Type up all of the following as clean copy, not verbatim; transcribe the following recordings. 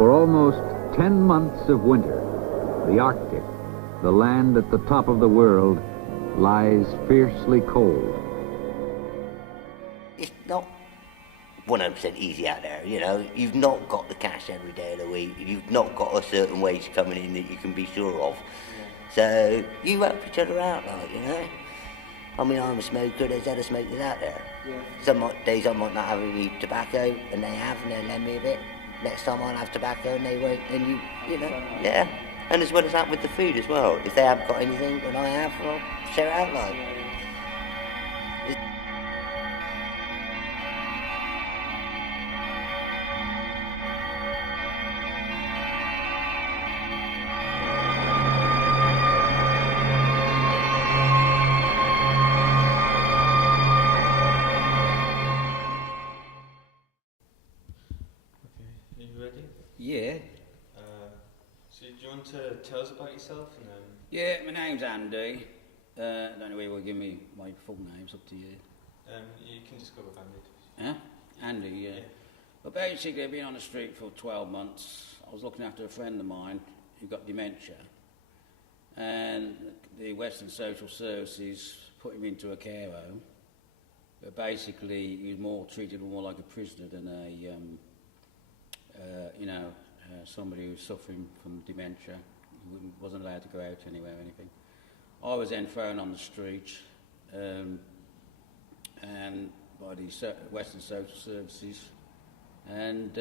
For almost 10 months of winter, the Arctic, the land at the top of the world, lies fiercely cold. It's not 100% easy out there, you know. You've not got the cash every day of the week. You've not got a certain wage coming in that you can be sure of. So you help each other out, like, you know. I mean, I'm a smoker, there's other smokers out there. Some days I might not have any tobacco, and they have, and they lend me a bit. Next time I'll have tobacco, and they won't, and you know, yeah. And as well as that with the food as well. If they haven't got anything that I have, I'll share it out, like. Yeah. So do you want to tell us about yourself? And then... Yeah, my name's Andy. I don't know whether you'll give me my full name, it's up to you. You can just go with Andy. Huh? Andy, yeah. Well, basically, I've been on the street for 12 months. I was looking after a friend of mine who got dementia. And the Western Social Services put him into a care home. But basically, he was treated more like a prisoner than somebody who was suffering from dementia. He wasn't allowed to go out anywhere or anything. I was then thrown on the street and by the Western Social Services, and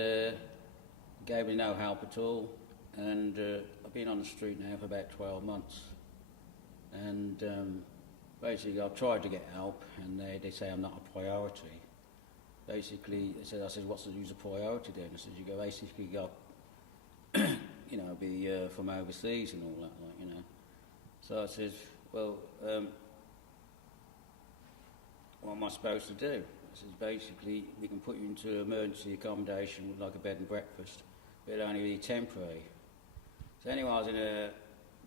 gave me no help at all. And I've been on the street now for about 12 months. And basically I've tried to get help, and they say I'm not a priority. Basically, I said, what's the use of priority then? I said, you basically got, be from overseas and all that, like, you know. So I said, well, what am I supposed to do? I said, basically, we can put you into emergency accommodation with like a bed and breakfast, but it'll only be temporary. So anyway, I was in a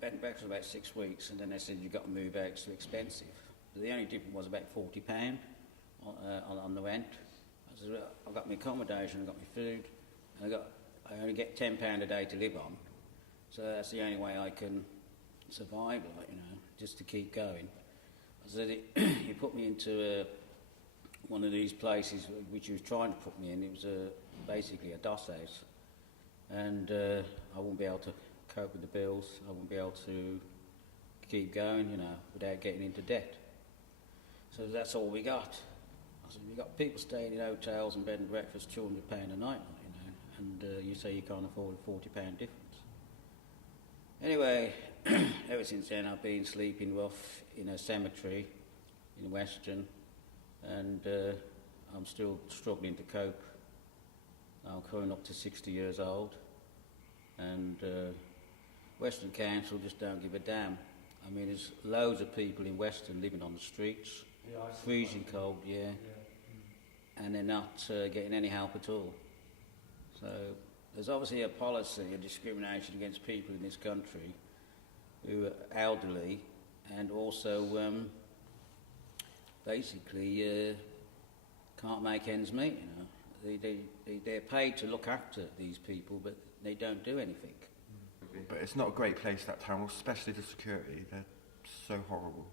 bed and breakfast for about 6 weeks, and then they said, you've got to move out, it's too expensive. So the only difference was about £40 on the rent. I said, well, I've got my accommodation, I've got my food, and I only get £10 a day to live on, so that's the only way I can survive, like, you know, just to keep going. I said, he put me into one of these places which he was trying to put me in. It was basically a DOS house, and I wouldn't be able to cope with the bills. I wouldn't be able to keep going, you know, without getting into debt. So that's all we got. I said, we've got people staying in hotels and bed and breakfast, £200 a night, you know, and you say you can't afford a £40 difference. Anyway, ever since then I've been sleeping rough in a cemetery in Weston, and I'm still struggling to cope. I'm coming up to 60 years old, and Weston Council just don't give a damn. I mean, there's loads of people in Weston living on the streets, freezing cold, and they're not getting any help at all. So there's obviously a policy of discrimination against people in this country who are elderly and also basically can't make ends meet, you know. They're paid to look after these people, but they don't do anything. But it's not a great place, that town, especially the security. They're so horrible.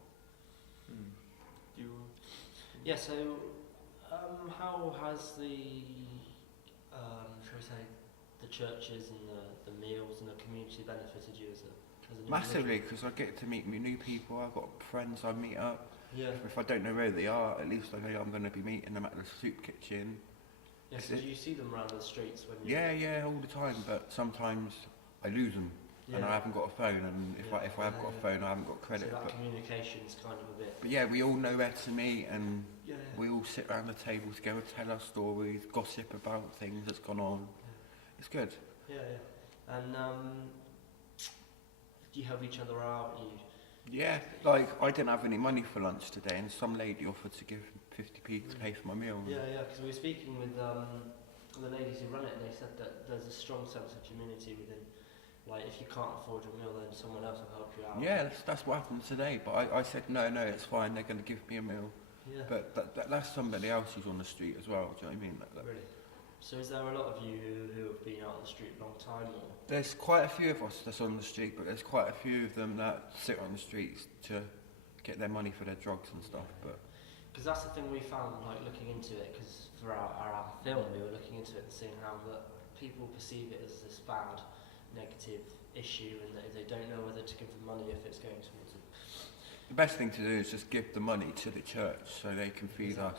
Yeah, so how has the, shall we say, the churches and the meals and the community benefited you as an individual? Massively, because I get to meet new people. I've got friends I meet up. Yeah. If I don't know where they are, at least I know I'm going to be meeting them at the soup kitchen. Yeah, so do you see them around the streets when you... Yeah, all the time, but sometimes I lose them, and I haven't got a phone, and if I have got a phone, I haven't got credit. So that communication's kind of a bit... But yeah, we all know where to meet, and we all sit around the table together, tell our stories, gossip about things that's gone on. It's good. Yeah. And do you help each other out? Yeah, like I didn't have any money for lunch today, and some lady offered to give 50p to pay for my meal. Yeah, because we were speaking with the ladies who run it, and they said that there's a strong sense of community within. Like, if you can't afford your meal, then someone else will help you out. Yeah, that's what happened today. But I said no, it's fine. They're going to give me a meal. Yeah. But that's somebody else who's on the street as well. Do you know what I mean? Really? So is there a lot of you who have been out on the street a long time, or? There's quite a few of us that's on the street, but there's quite a few of them that sit on the streets to get their money for their drugs and stuff. But Because that's the thing we found, like looking into it, because for our film we were looking into it and seeing how that people perceive it as this bad, negative issue, and they don't know whether to give the money if it's going towards it. the best thing to do is just give the money to the church so they can feed us.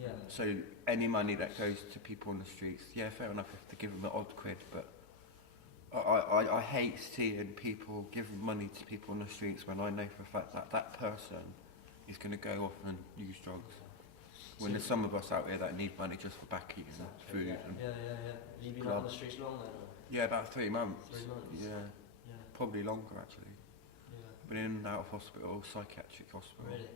Yeah. So any money that goes to people on the streets, yeah, fair enough if they give them the odd quid, but I hate seeing people giving money to people on the streets when I know for a fact that that person is going to go off and use drugs. When there's some of us out there that need money just for back eating food. Yeah. And Have you been out on the streets long then? Or? yeah, about 3 months. 3 months? Yeah, Yeah. probably longer actually. Yeah. Been in and out of hospital, psychiatric hospital. Really?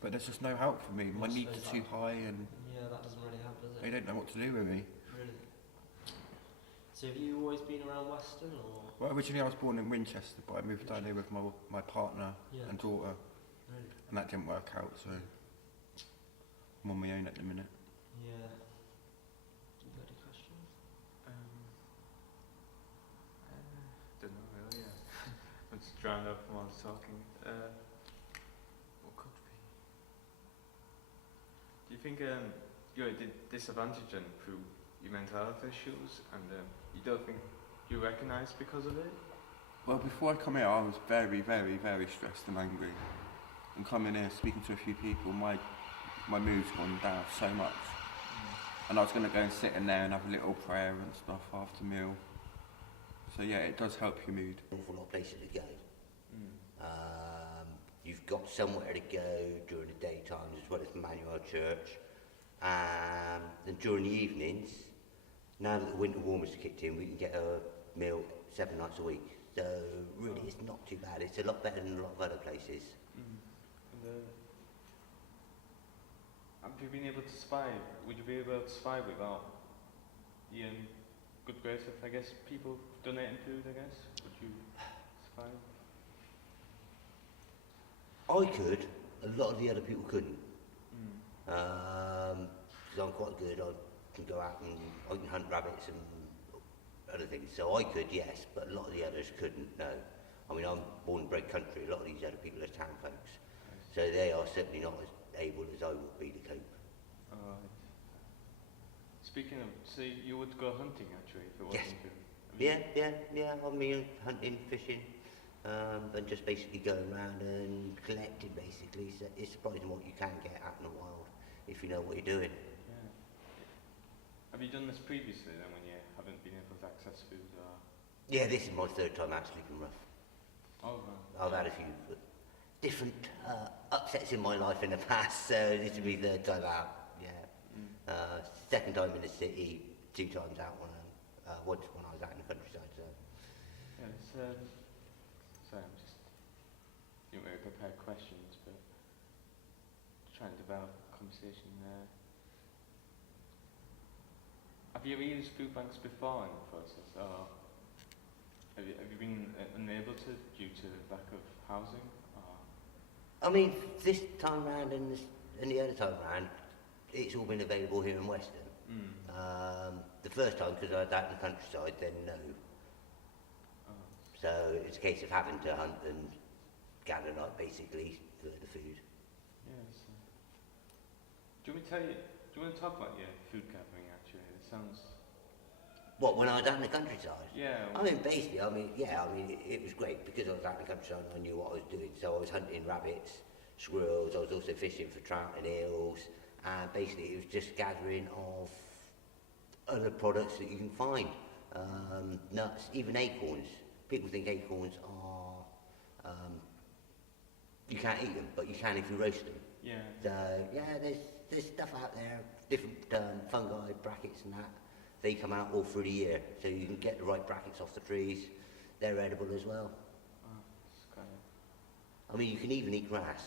But there's just no help for me. My I needs suppose are too high and Yeah, that doesn't really help, does it? they don't know what to do with me. Really? So have you always been around Weston, or? Well, originally I was born in Winchester, but I moved down here with my partner Yeah. and daughter, Really? and that didn't work out, so I'm on my own at the minute. Yeah. You got any questions? Don't know really. Yeah. I'm just drowned out while I was talking. What could be? Do you think you're disadvantaged through your mental health issues, and you don't think you're recognised because of it? Well, before I come here, I was very, very, very stressed and angry. And coming here, speaking to a few people, my mood's gone down so much. And I was going to go and sit in there and have a little prayer and stuff after meal. So yeah, it does help your mood. An awful lot of places to go. You've got somewhere to go during the daytime as well as Manuel Church. And during the evenings, now that the winter warmers kicked in, we can get a meal 7 nights a week. So really it's not too bad. It's a lot better than a lot of other places. And, have you been able to survive? Would you be able to survive without the good grace of, I guess, people donating food, I guess? Would you survive? I could, a lot of the other people couldn't. Because I'm quite good, I can go out and I can hunt rabbits and other things. So I could, yes, but a lot of the others couldn't, no. I mean, I'm born and bred country, a lot of these other people are town folks. So they are certainly not as able as I would be to cope. Alright. Speaking of, so you would go hunting actually if it Yes. wasn't food? Yeah, I mean, hunting, fishing, and just basically going around and collecting basically. So it's surprising what you can get out in the wild if you know what you're doing. Yeah. Have you done this previously then when you haven't been able to access food or? Yeah, this is my 3rd time out sleeping rough. Oh, right. I've had a few different upsets in my life in the past, so this will be the 3rd time out, yeah. 2nd time in the city, 2 times out once when I was out in the countryside, so. Yeah, it's, sorry, I'm just didn't really prepare questions, but trying to develop a conversation there. Have you ever used food banks before in the process, or have you been unable to due to lack of housing? Or? I mean, this time round and the other time round, it's all been available here in Weston. The first time, because I was out in the countryside, then no. Oh. So it's a case of having to hunt and gather up basically for the food. Yeah. So. Do you want to talk about your food gathering actually? It sounds. What, when I was out in the countryside? Yeah. I mean, basically, it was great because I was out in the countryside and I knew what I was doing. So I was hunting rabbits, squirrels, I was also fishing for trout and eels, and basically it was just gathering of other products that you can find. Nuts, even acorns. People think acorns are, you can't eat them, but you can if you roast them. Yeah. So, yeah, there's stuff out there, different fungi, brackets and that. They come out all through the year, so you can get the right brackets off the trees. They're edible as well. Oh, it's kind of. I mean, you can even eat grass.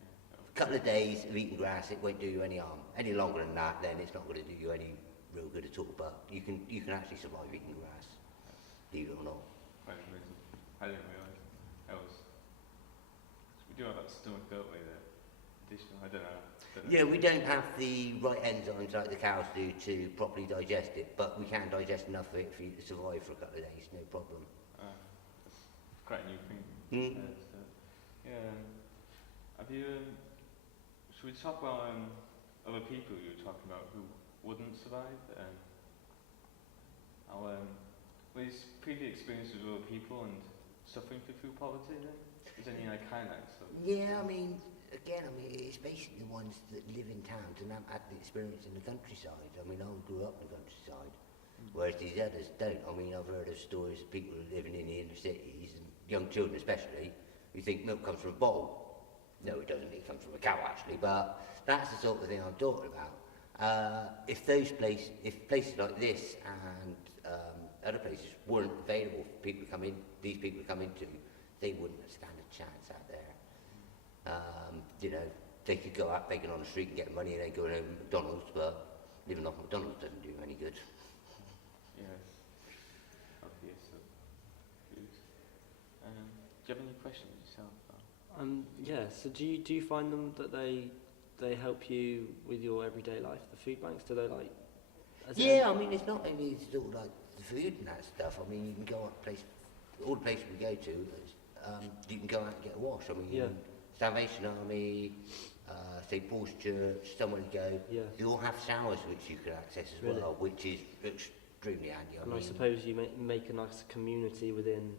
Yeah. A couple of days of eating grass, it won't do you any harm. Any longer than that, then it's not going to do you any real good at all. But you can actually survive eating grass, believe it or not. Quite amazing. I didn't realise. We do have that stomach, don't we? That additional. I don't know. Yeah, we don't have the right enzymes like the cows do to properly digest it, but we can digest enough of it for you to survive for a couple of days, no problem. That's quite a new thing. Mm. So, yeah. Have you? Should we talk about other people you were talking about who wouldn't survive? His previous experiences with other people and suffering through food poverty. Then, is there any like highlights? Yeah, I mean, again, it's basically the ones that live in towns and haven't had the experience in the countryside. I mean, I grew up in the countryside, whereas these others don't. I mean, I've heard of stories of people living in the inner cities, and young children especially, who think milk comes from a bowl. No, it doesn't. It comes from a cow, actually. But that's the sort of thing I'm talking about. If places like this and other places weren't available for people to come in, these people to come into, they wouldn't stand a chance out there. They could go out begging on the street and get money and then go to McDonald's, but living off McDonald's doesn't do any good. Yes. Okay, so food. Do you have any questions yourself? Yeah. So do you find them that they help you with your everyday life? The food banks, do they like? Yeah, I mean, it's not only sort of like the food and that stuff. I mean, you can go out all the places we go to, you can go out and get a wash. I mean, Salvation Army, St Paul's Church, somewhere to go. Yeah. They all have showers which you can access as well, which is extremely handy. I suppose you make a nice community within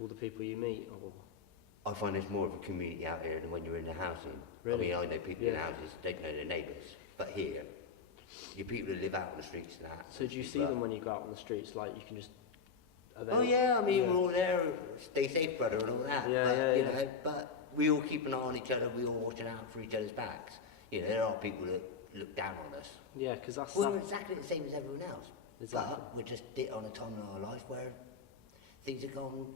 all the people you meet, or? I find there's more of a community out here than when you're in the housing. Really? I mean, I know people in houses, don't know their neighbours, but here, your people who live out on the streets and that. So do you see them when you go out on the streets? Like you can just. Oh yeah, I mean we're all there. Stay safe, brother, and all that. But we all keep an eye on each other. We all watching out for each other's backs. There are people that look down on us. Yeah, because that's. We're exactly the same as everyone else. Exactly. But we're just on a time in our life where things have gone.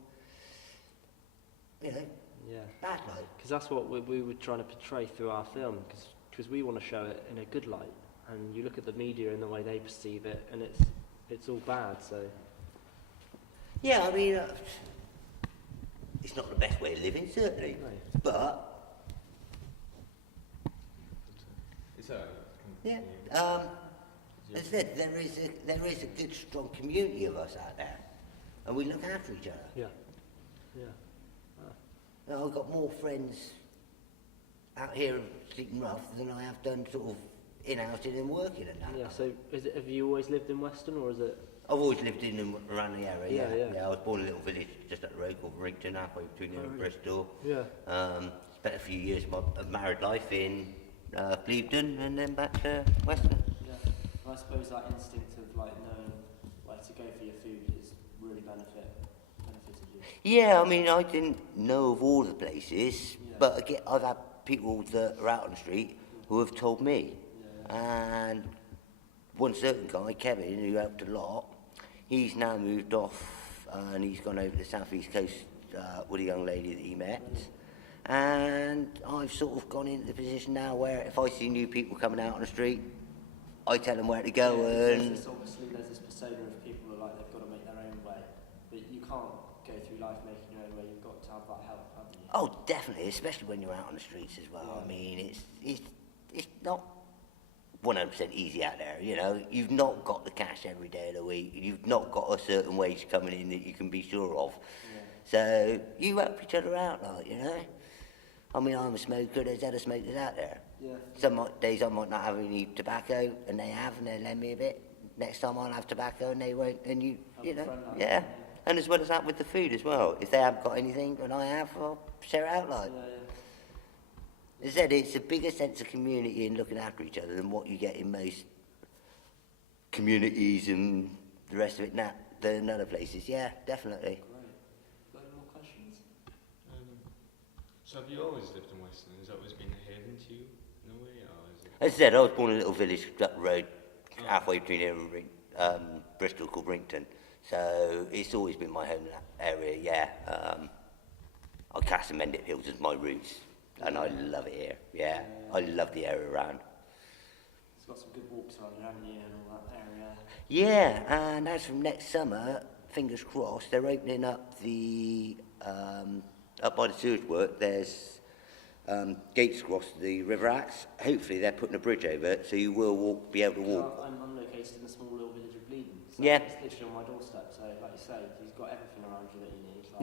Bad light. Because that's what we were trying to portray through our film, because we want to show it in a good light, and you look at the media and the way they perceive it, and it's all bad. So. Yeah, I mean, it's not the best way of living, certainly, but. As I said, there is a good, strong community of us out there, and we look after each other. Yeah. I've got more friends out here sleeping rough than I have done sort of in-housing and working and that. Yeah, so have you always lived in Weston, or is it? I've always lived in and around the area, yeah. I was born in a little village just up the road called Rington, halfway between here and Bristol. Yeah. Spent a few years of my married life in Blevedon and then back to Weston. Yeah, I suppose that instinct of like knowing where to go for your food is really benefited you. Yeah, I mean, I didn't know of all the places, but again, I've had people that are out on the street who have told me. And one certain guy, Kevin, who helped a lot, he's now moved off and he's gone over to the southeast coast with a young lady that he met. And I've sort of gone into the position now where if I see new people coming out on the street, I tell them where to go. Obviously there's this persona of people who are like they've got to make their own way, but you can't go through life making your own way. You've got to have that help, haven't you? Oh, definitely, especially when you're out on the streets as well. I mean, it's not 100% easy out there, You've not got the cash every day of the week. You've not got a certain wage coming in that you can be sure of. So you help each other out, I mean, I'm a smoker, there's other smokers out there. Yeah. Some days I might not have any tobacco, and they have, and they lend me a bit. Next time I'll have tobacco, and they won't, and you know. Yeah. And as well as that with the food as well. If they haven't got anything, and I have, I'll share it out like. As I said, it's a bigger sense of community and looking after each other than what you get in most communities and the rest of it than other places. Yeah, definitely. Got any more questions? So have you always lived in Weston? Has that always been a haven to you, in a way, or is it? As I said, I was born in a little village up the road, halfway between here and Bristol, called Rington. So it's always been my home area, yeah. I class the Mendip Hills as my roots, and I love it here, yeah. I love the area around. It's got some good walks around, haven't you, and all that area? Yeah, and as from next summer, fingers crossed, they're opening up the, up by the sewage work, there's gates across the River Axe. Hopefully they're putting a bridge over it, so you will be able to walk. I'm located in a small little village of Bleeding, so Yeah. it's literally on my doorstep, so like you say, you've got everything around you that you need. Like,